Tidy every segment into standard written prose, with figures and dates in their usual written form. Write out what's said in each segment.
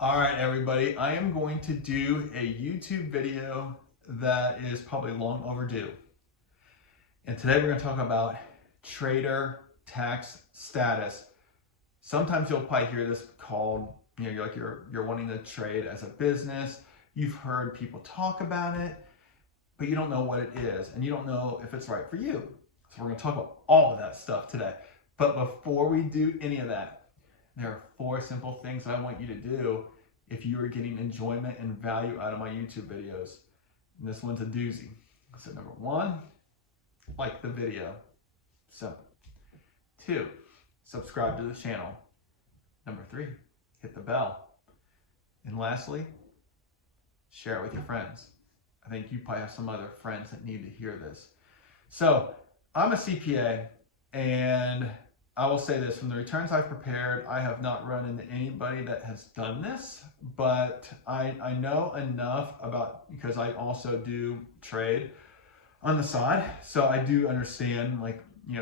All right, everybody, I am going to do a YouTube video that is probably long overdue. And today we're going to talk about trader tax status. Sometimes you'll probably hear this called, you're wanting to trade as a business. You've heard people talk about it, but you don't know what it is and you don't know if it's right for you. So we're going to talk about all of that stuff today. But before we do any of that, there are 4 simple things I want you to do if you are getting enjoyment and value out of my YouTube videos. And this one's a doozy. So number 1, like the video. Simple. 2, subscribe to the channel. Number 3, hit the bell. And lastly, share it with your friends. I think you probably have some other friends that need to hear this. So I'm a CPA, and I will say this, from the returns I've prepared, I have not run into anybody that has done this, but I know enough about, because I also do trade on the side, so I do understand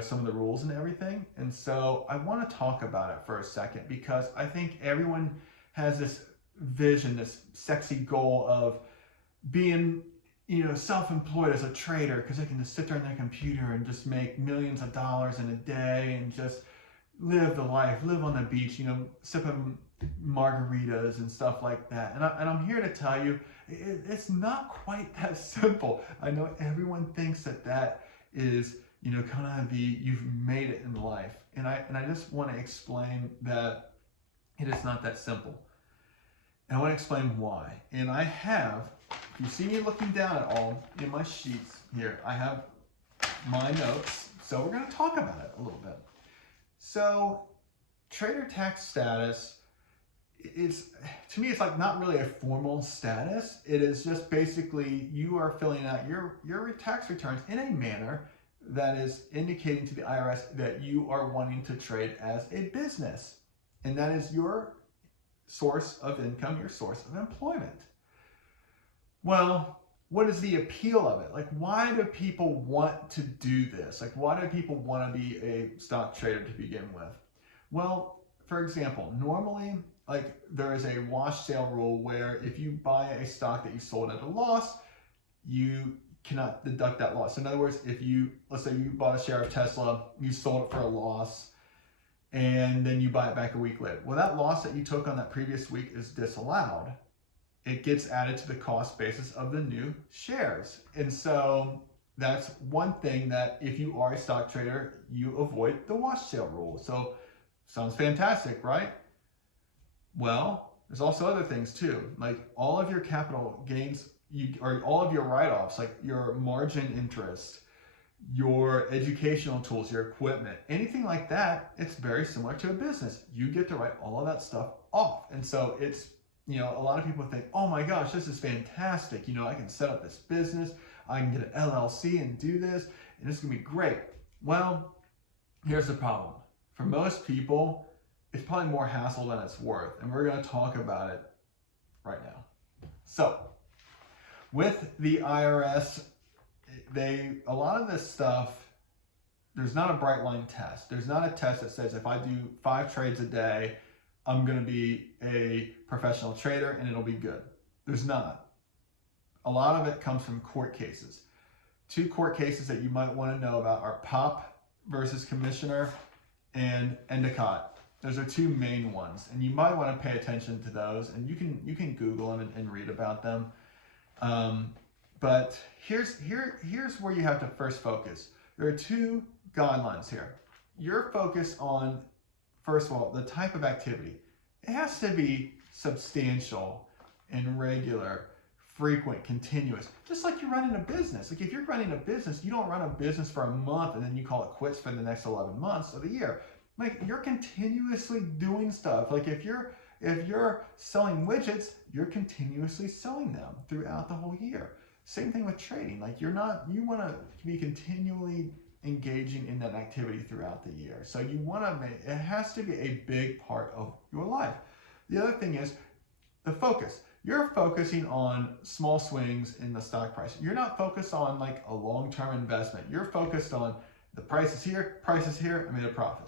some of the rules and everything. And so I want to talk about it for a second, because I think everyone has this vision, this sexy goal of being self-employed as a trader, because they can just sit there on their computer and just make millions of dollars in a day and just live the life, live on the beach, sipping margaritas and stuff like that. And I'm here to tell you, it's not quite that simple. I know everyone thinks that is, kind of you've made it in life. And I just want to explain that it is not that simple. And I want to explain why. And I have, if you see me looking down at all in my sheets here, I have my notes. So we're going to talk about it a little bit. So trader tax status is, to me, it's like not really a formal status. It is just basically you are filling out your tax returns in a manner that is indicating to the IRS that you are wanting to trade as a business. And that is your source of income, your source of employment. Well, what is the appeal of it? Like, why do people want to do this? Like, why do people want to be a stock trader to begin with? Well, for example, normally, there is a wash sale rule where if you buy a stock that you sold at a loss, you cannot deduct that loss. In other words, let's say you bought a share of Tesla, you sold it for a loss, and then you buy it back a week later. Well, that loss that you took on that previous week is disallowed. It gets added to the cost basis of the new shares. And so that's one thing that if you are a stock trader, you avoid the wash sale rule. So sounds fantastic, right? Well, there's also other things too. Like all of your capital gains, or all of your write-offs, like your margin interest, your educational tools, your equipment, anything like that, it's very similar to a business. You get to write all of that stuff off. And so it's, a lot of people think, oh my gosh, this is fantastic. I can set up this business, I can get an LLC and do this, and it's gonna be great. Well, here's the problem. For most people, it's probably more hassle than it's worth. And we're gonna talk about it right now. So, with the IRS, a lot of this stuff, there's not a bright line test. There's not a test that says if I do 5 trades a day, I'm going to be a professional trader and it'll be good. There's not. A lot of it comes from court cases. 2 court cases that you might want to know about are Pop versus Commissioner and Endicott. Those are 2 main ones, and you might want to pay attention to those, and you can Google them and read about them. But here's where you have to first focus. There are 2 guidelines here. You're focused on, first of all, the type of activity. It has to be substantial and regular, frequent, continuous. Just like you're running a business. Like if you're running a business, you don't run a business for a month and then you call it quits for the next 11 months of the year. Like you're continuously doing stuff. Like if you're selling widgets, you're continuously selling them throughout the whole year. Same thing with trading. Like you want to be continually engaging in that activity throughout the year. So you want to it has to be a big part of your life. The other thing is the focus. You're focusing on small swings in the stock price. You're not focused on like a long-term investment. You're focused on the price is here, I made a profit.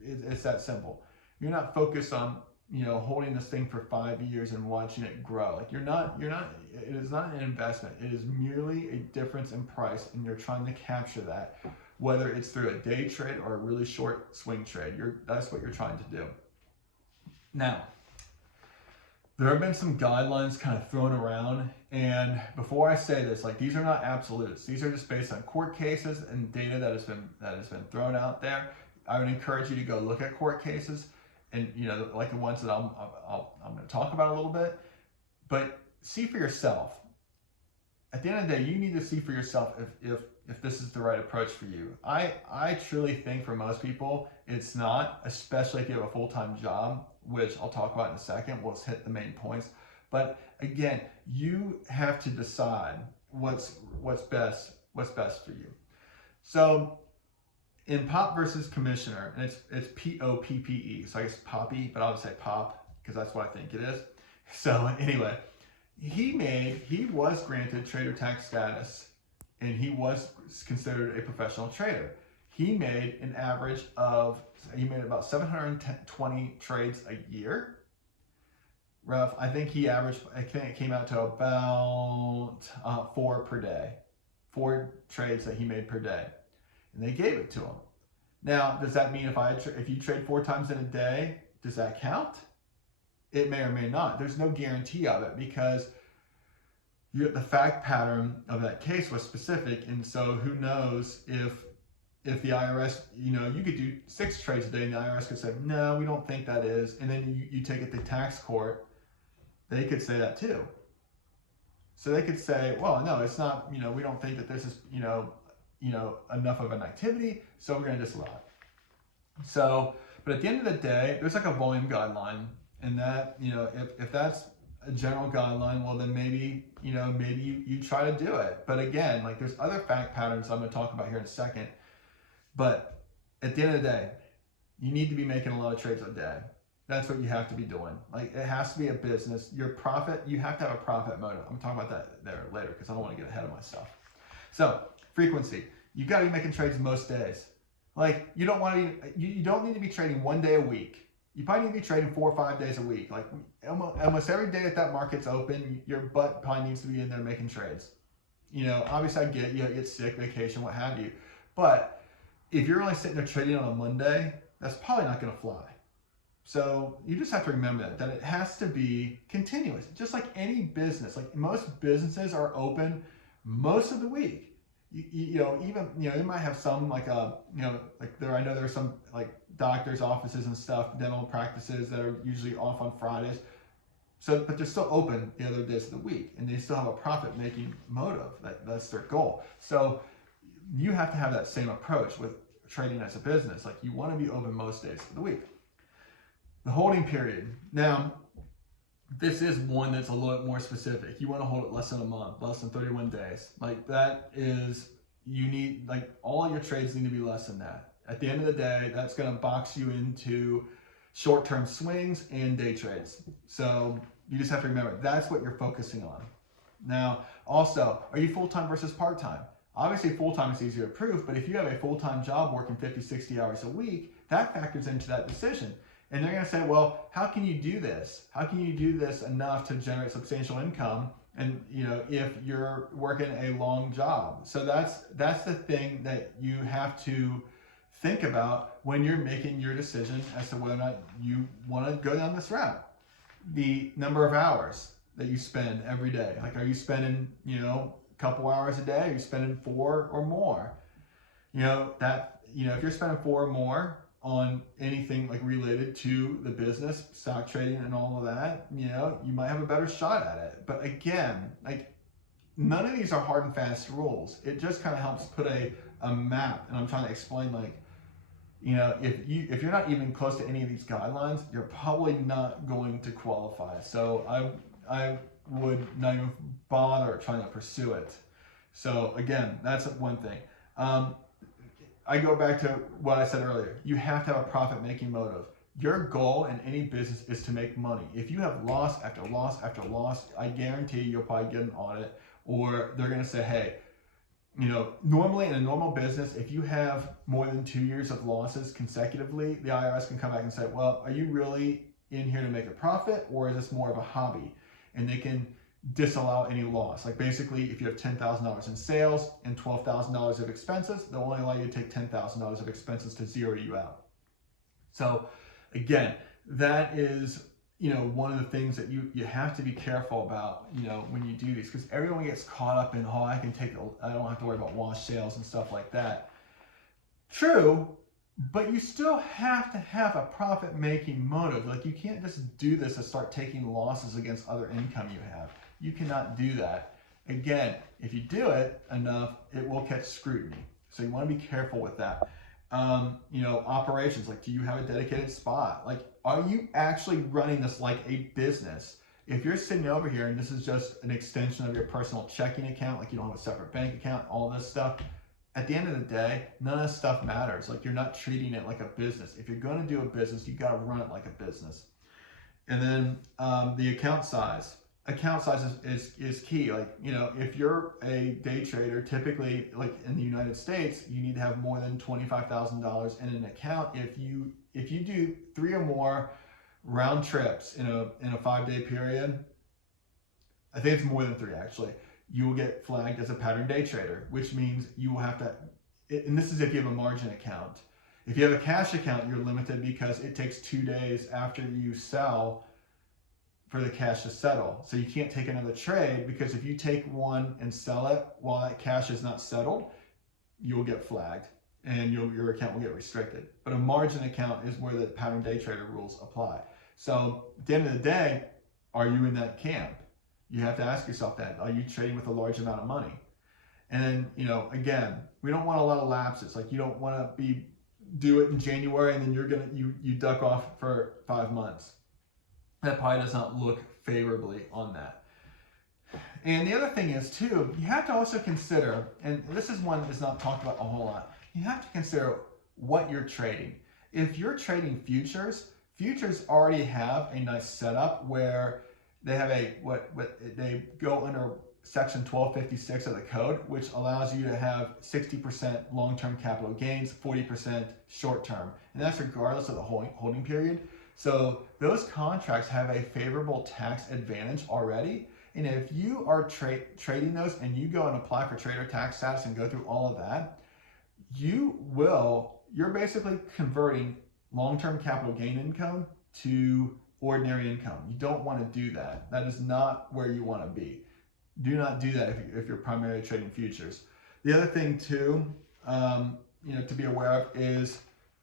It's that simple. You're not focused on holding this thing for 5 years and watching it grow. Like you're not, it is not an investment. It is merely a difference in price, and you're trying to capture that, whether it's through a day trade or a really short swing trade. That's what you're trying to do. Now, there have been some guidelines kind of thrown around, and before I say this, like these are not absolutes. These are just based on court cases and data that has been thrown out there. I would encourage you to go look at court cases, and like the ones that I'm going to talk about a little bit, but see for yourself. At the end of the day, you need to see for yourself if this is the right approach for you. I truly think for most people it's not, especially if you have a full-time job, which I'll talk about in a second. We'll hit the main points. But again, you have to decide what's best for you. So in Poppe versus Commissioner, and it's Poppe, so I guess Poppy, but I'll just say Pop because that's what I think it is. So anyway, he was granted trader tax status, and he was considered a professional trader. He made an average of, about 720 trades a year. Rough, I think it came out to about 4 per day. 4 trades that he made per day. And they gave it to him. Now, does that mean if you trade 4 times in a day, does that count? It may or may not. There's no guarantee of it because the fact pattern of that case was specific, and so who knows if the IRS, you could do 6 trades a day and the IRS could say, no, we don't think that is, and then you take it to tax court, they could say that too. So they could say, well, no, it's not, we don't think that this is, enough of an activity, so we're going to disallow it. So, but at the end of the day, there's like a volume guideline, and that, if that's a general guideline, well then maybe you try to do it. But again, like there's other fact patterns I'm going to talk about here in a second. But at the end of the day, you need to be making a lot of trades a day. That's what you have to be doing. Like it has to be a business. Your profit, you have to have a profit motive. I'm talking about that there later because I don't want to get ahead of myself. So frequency, you got to be making trades most days. Like you don't need to be trading 1 day a week. You probably need to be trading 4 or 5 days a week. Like almost every day that market's open, your butt probably needs to be in there making trades. Obviously I get you get sick, vacation, what have you. But if you're only sitting there trading on a Monday, that's probably not going to fly. So you just have to remember that it has to be continuous. Just like any business, like most businesses are open most of the week. You might have some like I know there's some like doctors' offices and stuff, dental practices that are usually off on Fridays. So, but they're still open the other days of the week, and they still have a profit-making motive. That's their goal. So you have to have that same approach with trading as a business. Like you want to be open most days of the week. The holding period. Now, this is one that's a little bit more specific. You want to hold it less than a month, less than 31 days. Like that is, all your trades need to be less than that. At the end of the day, that's going to box you into short-term swings and day trades. So you just have to remember, that's what you're focusing on. Now, also, are you full-time versus part-time? Obviously, full-time is easier to prove, but if you have a full-time job working 50, 60 hours a week, that factors into that decision. And they're going to say, well, how can you do this? How can you do this enough to generate substantial income? And if you're working a long job. So that's the thing that you have to think about when you're making your decision as to whether or not you want to go down this route. The number of hours that you spend every day. Like, are you spending, a couple hours a day? Are you spending 4 or more? If you're spending 4 or more on anything like related to the business, stock trading and all of that, you might have a better shot at it. But again, like none of these are hard and fast rules. It just kind of helps put a map, and I'm trying to explain if you're not even close to any of these guidelines, you're probably not going to qualify. So I would not even bother trying to pursue it. So again, that's one thing. I go back to what I said earlier. You have to have a profit-making motive. Your goal in any business is to make money. If you have loss after loss after loss, I guarantee you'll probably get an audit, or they're going to say, hey, normally in a normal business, if you have more than 2 years of losses consecutively, the IRS can come back and say, well, are you really in here to make a profit, or is this more of a hobby? And they can disallow any loss. Like basically, if you have $10,000 in sales and $12,000 of expenses, they'll only allow you to take $10,000 of expenses to zero you out. So again, that is, one of the things that you have to be careful about, when you do these, because everyone gets caught up in, oh, I don't have to worry about wash sales and stuff like that. True, but you still have to have a profit-making motive. Like, you can't just do this and start taking losses against other income you have. You cannot do that. Again, if you do it enough, it will catch scrutiny. So you want to be careful with that. Operations, like, do you have a dedicated spot? Like, are you actually running this like a business? If you're sitting over here and this is just an extension of your personal checking account, like you don't have a separate bank account, all this stuff, at the end of the day, none of this stuff matters. Like, you're not treating it like a business. If you're going to do a business, you got to run it like a business. And then the account size. Account size is key. Like, if you're a day trader, typically, like in the United States, you need to have more than $25,000 in an account. If you do 3 or more round trips in a 5-day period, I think it's more than 3 actually, you will get flagged as a pattern day trader, which means you will have to, and this is if you have a margin account. If you have a cash account, you're limited because it takes 2 days after you sell for the cash to settle. So you can't take another trade, because if you take one and sell it while that cash is not settled, you'll get flagged and your account will get restricted. But a margin account is where the pattern day trader rules apply. So at the end of the day, are you in that camp? You have to ask yourself that. Are you trading with a large amount of money? And then, again, we don't want a lot of lapses. Like, you don't want to do it in January and then you duck off for 5 months. That probably does not look favorably on that. And the other thing is too, you have to also consider, and this is one that's not talked about a whole lot, you have to consider what you're trading. If you're trading futures already have a nice setup where they have they go under section 1256 of the code, which allows you to have 60% long-term capital gains, 40% short-term, and that's regardless of the holding period. So those contracts have a favorable tax advantage already. And if you are trading those and you go and apply for trader tax status and go through all of that, you're basically converting long-term capital gain income to ordinary income. You don't want to do that. That is not where you want to be. Do not do that if you're primarily trading futures. The other thing too, to be aware of is,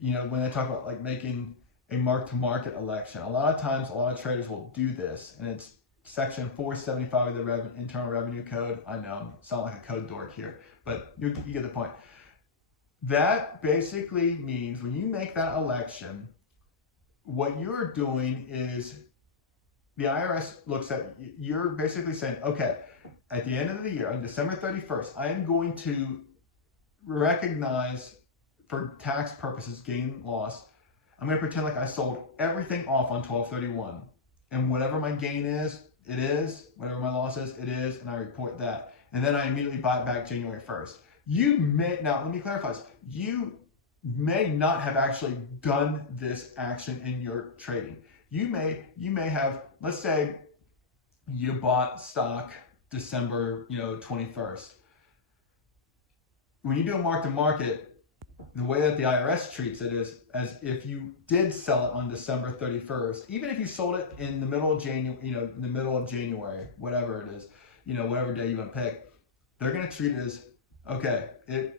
when they talk about like making a mark-to-market election, a lot of times, a lot of traders will do this, and it's section 475 of the Internal Revenue Code. I know, I sound like a code dork here, but you get the point. That basically means when you make that election, what you're doing is the IRS looks at, you're basically saying, okay, at the end of the year, on December 31st, I am going to recognize, for tax purposes, gain, loss. I'm going to pretend like I sold everything off on 12/31. And whatever my gain is, it is. Whatever my loss is, it is. And I report that. And then I immediately buy it back January 1st. Now let me clarify this. You may not have actually done this action in your trading. You may have, let's say you bought stock December 21st. When you do a mark to market, the way that the IRS treats it is as if you did sell it on December 31st, even if you sold it in the middle of January, whatever it is, whatever day you want to pick, they're going to treat it as, okay,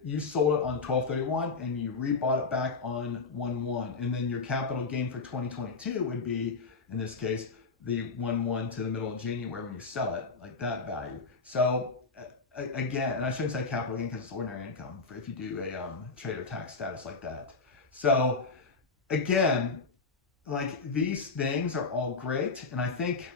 you sold it on 12/31 and you rebought it back on 1/1, and then your capital gain for 2022 would be, in this case, the 1/1 to the middle of January when you sell it, like that value. So again, and I shouldn't say capital gain because it's ordinary income for if you do a trader tax status like that. So again, like, these things are all great, and I think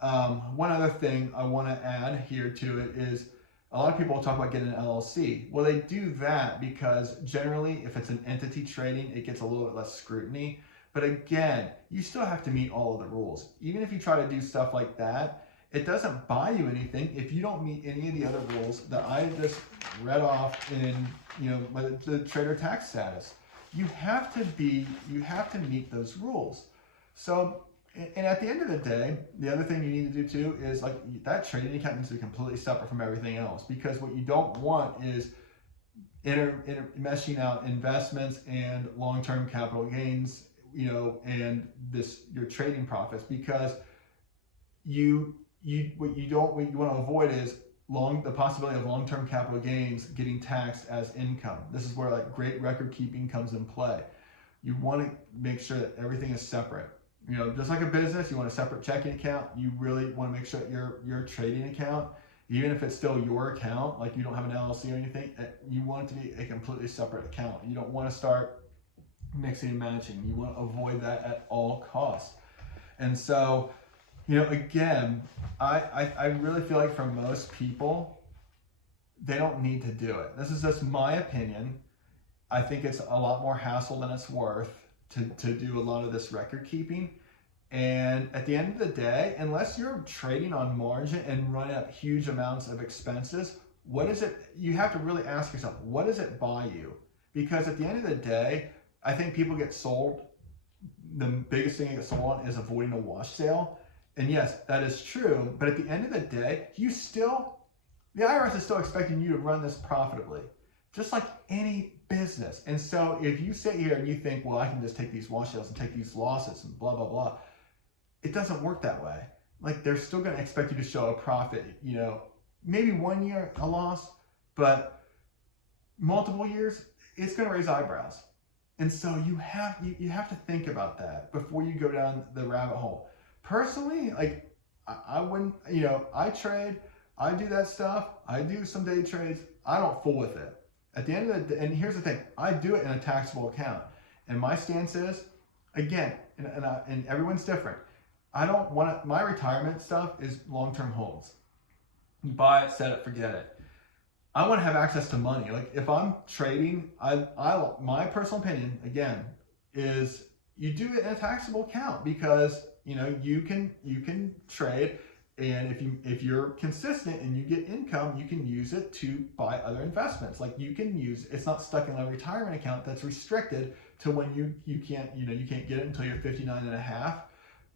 one other thing I want to add here to it is, a lot of people talk about getting an LLC. Well, they do that because generally, if it's an entity trading, it gets a little bit less scrutiny. But again, you still have to meet all of the rules. Even if you try to do stuff like that, it doesn't buy you anything if you don't meet any of the other rules that I just read off in, the trader tax status. You have to meet those rules. So And at the end of the day, the other thing you need to do too is like that trading account needs to be completely separate from everything else, because what you don't want is meshing out investments and long-term capital gains, and your trading profits, because what you want to avoid is the possibility of long-term capital gains getting taxed as income. This is where like great record keeping comes in play. You want to make sure that everything is separate. Just like a business, you want a separate checking account. You really want to make sure that your trading account, even if it's still your account, like you don't have an LLC or anything, you want it to be a completely separate account. You don't want to start mixing and matching. You want to avoid that at all costs. And so, again, I really feel like for most people, they don't need to do it. This is just my opinion. I think it's a lot more hassle than it's worth to do a lot of this record keeping. And at the end of the day, unless you're trading on margin and running up huge amounts of expenses, you have to really ask yourself, what does it buy you? Because at the end of the day, I think people get sold. The biggest thing they get sold on is avoiding a wash sale. And yes, that is true. But at the end of the day, the IRS is still expecting you to run this profitably, just like any business. And so if you sit here and you think, well, I can just take these wash sales and take these losses and blah, blah, blah, it doesn't work that way. Like, they're still going to expect you to show a profit, maybe 1 year a loss, but multiple years, it's going to raise eyebrows. And so you have to think about that before you go down the rabbit hole. Personally, like, I wouldn't, I trade, I do that stuff, I do some day trades, I don't fool with it. At the end of the day, and here's the thing, I do it in a taxable account. And my stance is, again, and everyone's different, I don't want to, my retirement stuff is long-term holds. You buy it, set it, forget it. I want to have access to money. Like, if I'm trading, my personal opinion, again, is you do it in a taxable account, because you can trade, and if you're consistent and you get income, you can use it to buy other investments. Like, it's not stuck in a retirement account that's restricted to when you can't get it until you're 59 and a half.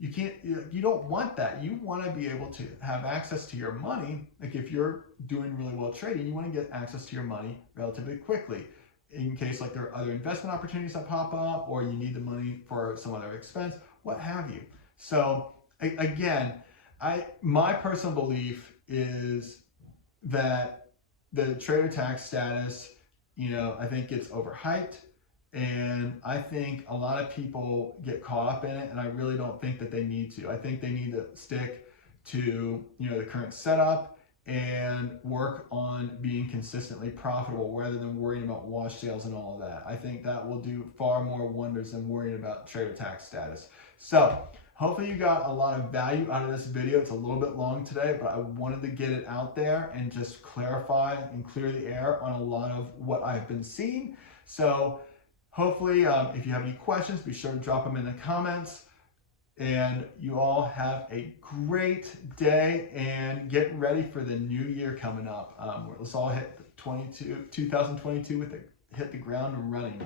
You don't want that. You want to be able to have access to your money. Like, if you're doing really well trading, you want to get access to your money relatively quickly, in case like there are other investment opportunities that pop up, or you need the money for some other expense, what have you. So again, my personal belief is that the trader tax status, I think it's overhyped. And I think a lot of people get caught up in it, and I really don't think that they need to. I think they need to stick to the current setup and work on being consistently profitable, rather than worrying about wash sales and all of that. I think that will do far more wonders than worrying about trader tax status. So hopefully you got a lot of value out of this video. It's a little bit long today, but I wanted to get it out there and just clarify and clear the air on a lot of what I've been seeing. So hopefully, if you have any questions, be sure to drop them in the comments. And you all have a great day, and get ready for the new year coming up. Let's all hit 2022 hit the ground running.